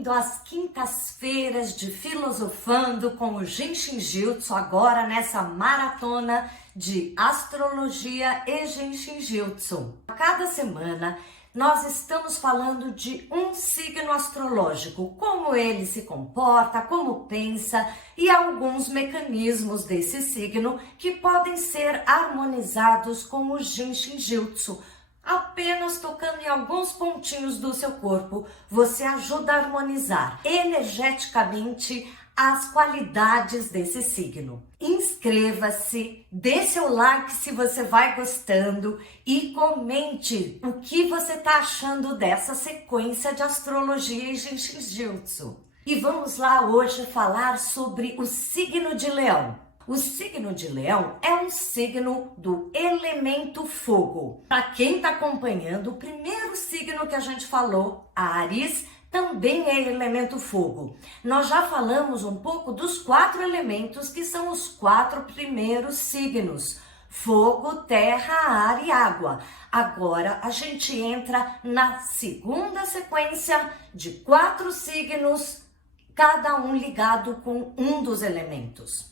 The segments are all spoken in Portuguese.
bem-vindo às quintas-feiras de Filosofando com o Genshin Jutsu, agora nessa maratona de astrologia e Genshin Jutsu. A cada semana nós estamos falando de um signo astrológico, como ele se comporta, como pensa e alguns mecanismos desse signo que podem ser harmonizados com o Genshin Jutsu. Apenas tocando em alguns pontinhos do seu corpo, você ajuda a harmonizar energeticamente as qualidades desse signo. Inscreva-se, dê seu like se você vai gostando e comente o que você está achando dessa sequência de astrologia e Genshin Jutsu. E vamos lá hoje falar sobre o signo de Leão. O signo de Leão é um signo do elemento fogo. Para quem está acompanhando, o primeiro signo que a gente falou, Áries, também é elemento fogo. Nós já falamos um pouco dos 4 elementos que são os 4 primeiros signos: fogo, terra, ar e água. Agora a gente entra na segunda sequência de 4 signos, cada um ligado com um dos elementos.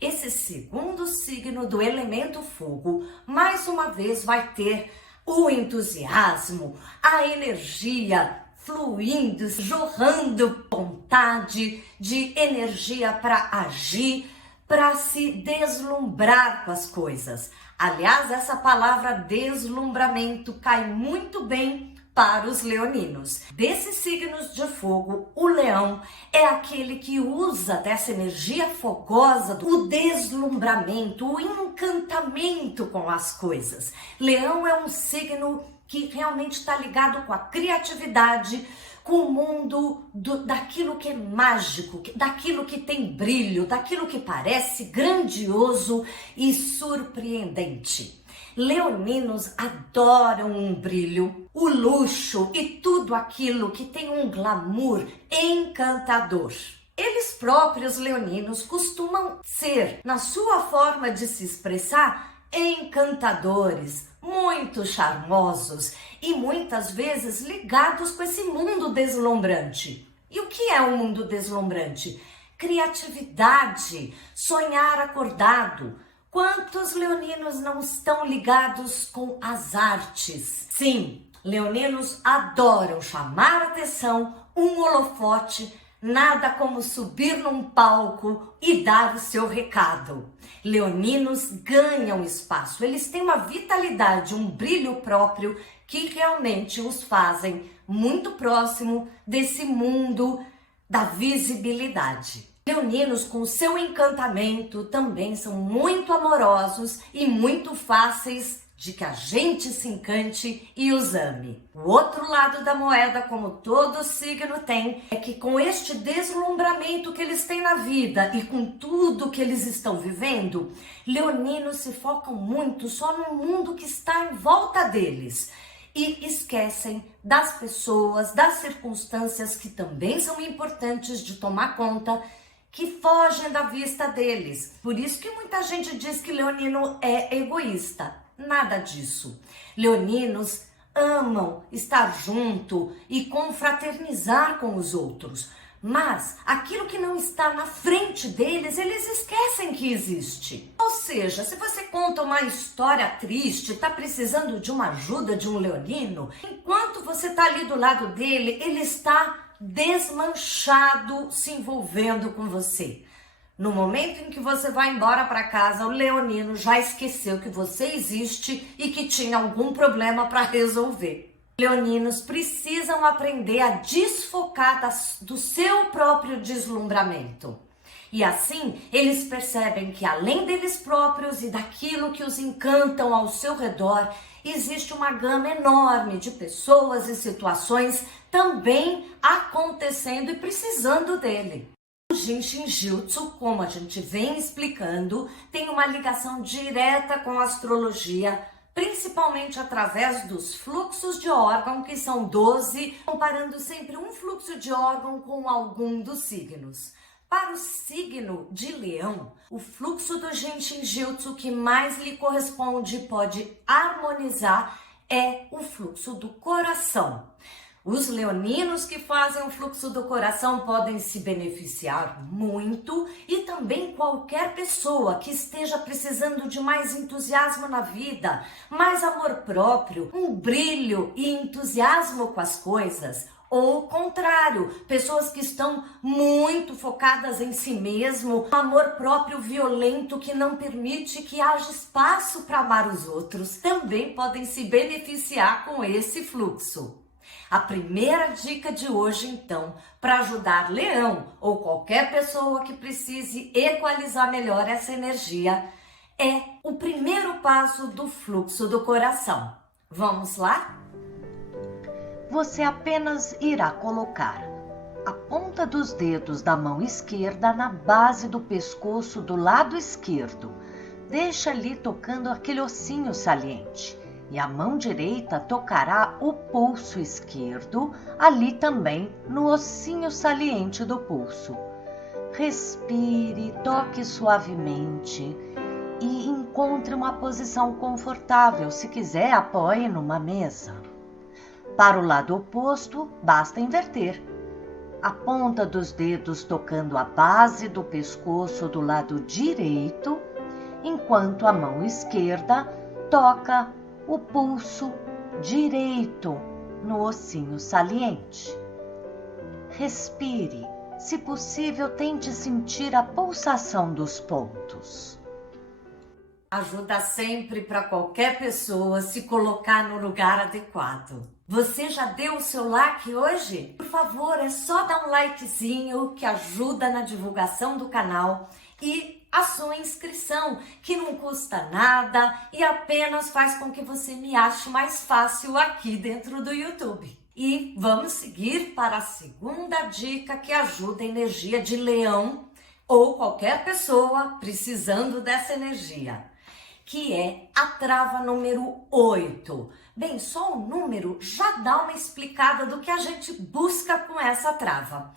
Esse segundo signo do elemento fogo, mais uma vez, vai ter o entusiasmo, a energia fluindo, jorrando, vontade de energia para agir, para se deslumbrar com as coisas. Aliás, essa palavra deslumbramento cai muito bem para os leoninos. Desses signos de fogo, o leão é aquele que usa dessa energia fogosa, o deslumbramento, o encantamento com as coisas. Leão é um signo que realmente está ligado com a criatividade, com o mundo daquilo que é mágico, daquilo que tem brilho, daquilo que parece grandioso e surpreendente. Leoninos adoram um brilho, o luxo e tudo aquilo que tem um glamour encantador. Eles próprios, leoninos, costumam ser, na sua forma de se expressar, encantadores, muito charmosos e muitas vezes ligados com esse mundo deslumbrante. E o que é um mundo deslumbrante? Criatividade, sonhar acordado. Quantos leoninos não estão ligados com as artes? Sim, leoninos adoram chamar atenção, um holofote, nada como subir num palco e dar o seu recado. Leoninos ganham espaço, eles têm uma vitalidade, um brilho próprio que realmente os fazem muito próximo desse mundo da visibilidade. Leoninos, com seu encantamento, também são muito amorosos e muito fáceis de que a gente se encante e os ame. O outro lado da moeda, como todo signo tem, é que com este deslumbramento que eles têm na vida e com tudo que eles estão vivendo, leoninos se focam muito só no mundo que está em volta deles e esquecem das pessoas, das circunstâncias que também são importantes de tomar conta, que fogem da vista deles. Por isso que muita gente diz que leonino é egoísta. Nada disso. Leoninos amam estar junto e confraternizar com os outros. Mas aquilo que não está na frente deles, eles esquecem que existe. Ou seja, se você conta uma história triste, está precisando de uma ajuda de um leonino, enquanto você está ali do lado dele, ele está desmanchado se envolvendo com você. No momento em que você vai embora para casa, o leonino já esqueceu que você existe e que tinha algum problema para resolver. Leoninos precisam aprender a desfocar do seu próprio deslumbramento. E assim, eles percebem que além deles próprios e daquilo que os encantam ao seu redor, existe uma gama enorme de pessoas e situações também acontecendo e precisando dele. O Genshin Jutsu, como a gente vem explicando, tem uma ligação direta com a astrologia, principalmente através dos fluxos de órgão, que são 12, comparando sempre um fluxo de órgão com algum dos signos. Para o signo de Leão, o fluxo do Genshin Jutsu que mais lhe corresponde e pode harmonizar é o fluxo do coração. Os leoninos que fazem o fluxo do coração podem se beneficiar muito e também qualquer pessoa que esteja precisando de mais entusiasmo na vida, mais amor próprio, um brilho e entusiasmo com as coisas. Ou o contrário, pessoas que estão muito focadas em si mesmo, um amor próprio violento que não permite que haja espaço para amar os outros, também podem se beneficiar com esse fluxo. A primeira dica de hoje, então, para ajudar Leão ou qualquer pessoa que precise equalizar melhor essa energia, é o primeiro passo do fluxo do coração. Vamos lá? Você apenas irá colocar a ponta dos dedos da mão esquerda na base do pescoço do lado esquerdo. Deixa ali tocando aquele ossinho saliente. E a mão direita tocará o pulso esquerdo, ali também no ossinho saliente do pulso. Respire, toque suavemente e encontre uma posição confortável. Se quiser, apoie numa mesa. Para o lado oposto, basta inverter. A ponta dos dedos tocando a base do pescoço do lado direito, enquanto a mão esquerda toca o pulso direito no ossinho saliente. Respire. Se possível, tente sentir a pulsação dos pontos. Ajuda sempre para qualquer pessoa se colocar no lugar adequado. Você já deu o seu like hoje? Por favor, é só dar um likezinho que ajuda na divulgação do canal e a sua inscrição, que não custa nada e apenas faz com que você me ache mais fácil aqui dentro do YouTube. E vamos seguir para a segunda dica que ajuda a energia de Leão ou qualquer pessoa precisando dessa energia, que é a trava número 8. Bem, só o número já dá uma explicada do que a gente busca com essa trava.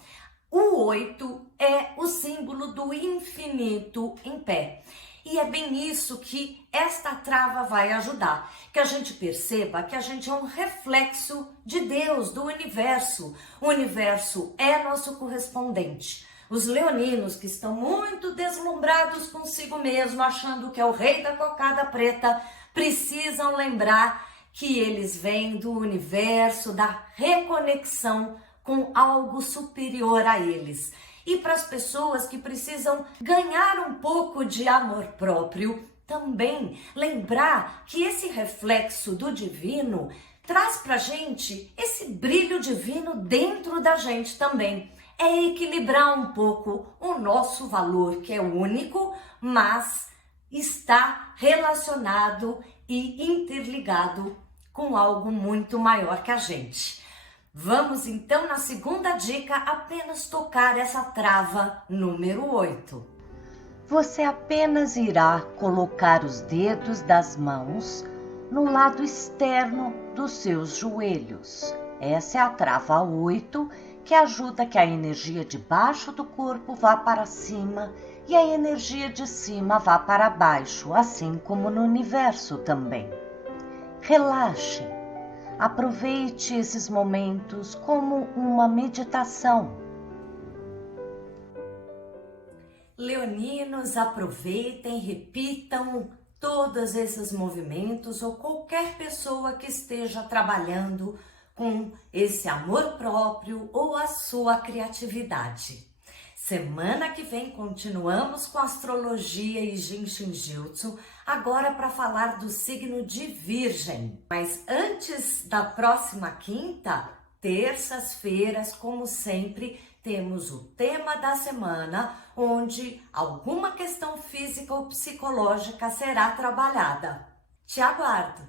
O 8 é o símbolo do infinito em pé. E é bem isso que esta trava vai ajudar. Que a gente perceba que a gente é um reflexo de Deus, do universo. O universo é nosso correspondente. Os leoninos que estão muito deslumbrados consigo mesmo, achando que é o rei da cocada preta, precisam lembrar que eles vêm do universo, da reconexão com algo superior a eles. E para as pessoas que precisam ganhar um pouco de amor próprio, também lembrar que esse reflexo do divino traz para a gente esse brilho divino dentro da gente também. É equilibrar um pouco o nosso valor, que é único, mas está relacionado e interligado com algo muito maior que a gente. Vamos então na segunda dica, apenas tocar essa trava número 8. Você apenas irá colocar os dedos das mãos no lado externo dos seus joelhos. Essa é a trava 8, que ajuda que a energia de baixo do corpo vá para cima e a energia de cima vá para baixo, assim como no universo também. Relaxe. Aproveite esses momentos como uma meditação. Leoninos, aproveitem, repitam todos esses movimentos ou qualquer pessoa que esteja trabalhando com esse amor próprio ou a sua criatividade. Semana que vem continuamos com astrologia e Jinshin Jyutsu, agora para falar do signo de Virgem. Mas antes da próxima quinta, terças-feiras, como sempre, temos o tema da semana, onde alguma questão física ou psicológica será trabalhada. Te aguardo!